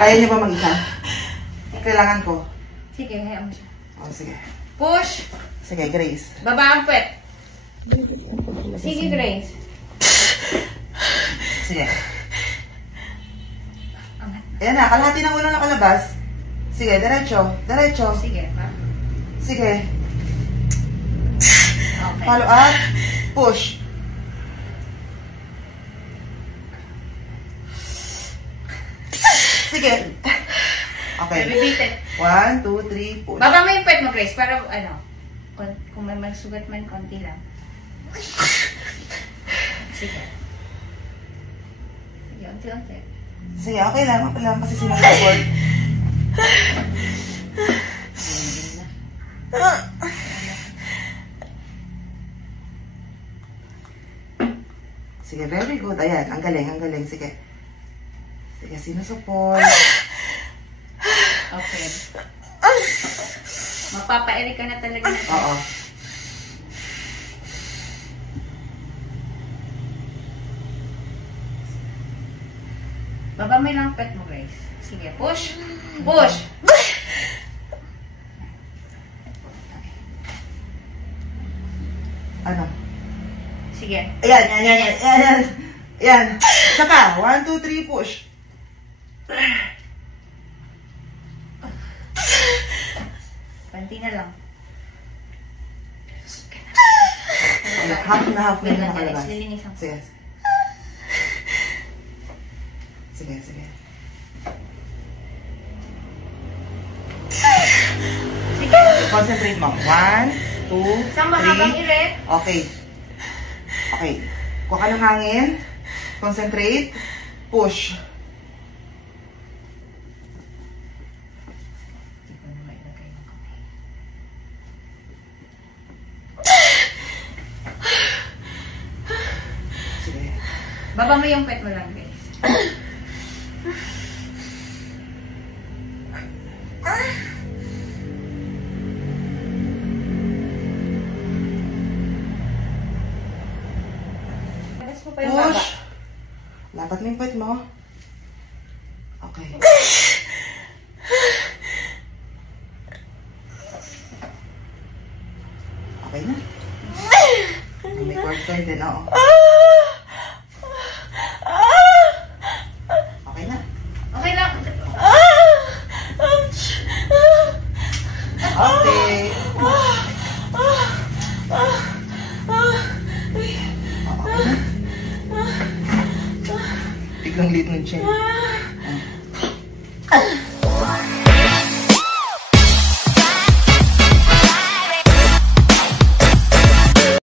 Kaya niyo ba mag-isa? Kailangan ko. Sige, hayaan mo siya. Oh, sige. Push! Sige, Grace. Baba ang puwet. Sige, Grace. Sige. Angat. Ayan na, kalahati ng ulo nakalabas. Sige, diretso. Diretso. Sige, pa. Sige. Okay. Follow up. Push. Sige. Okay. Repeat it. 1, 2, 3, push. Baba mo yung puwet mo, Grace, para ano, kung may magsugat man, konti lang. Sige. Sige, unti-unti. Sige, okay lang. Okay lang kasi sinasabot. Sige, very good. Ayan, ang galing, ang galing. Sige. Sige, sinusupport. Okay. Magpapa-eric ka na talaga. Oo. Baba mo lang pet mo, Grace. Sige, push. Push. Ano? Sige. Ayan, ayan, ayan, ayan, ayan. Ayan. Saka, 1, 2, 3, push. Panti na lang. Half na half na yung nakalabas. Lilinisan ko. Sige. Sige, sige. Sige. Concentrate mo. 1, 2, Isang mahabang 3. iret. Okay. Okay. Kuha ka ng hangin. Concentrate. Push. Sige. Baba mo yung pet mo lang, Grace. Labas mo pa yung baba. Push. Lapat mo yung puwet mo. Okay. Okay na. May cord ko din, oo. Okay na. Okay lang. Okay. Okay na. Biglang lit ng chin.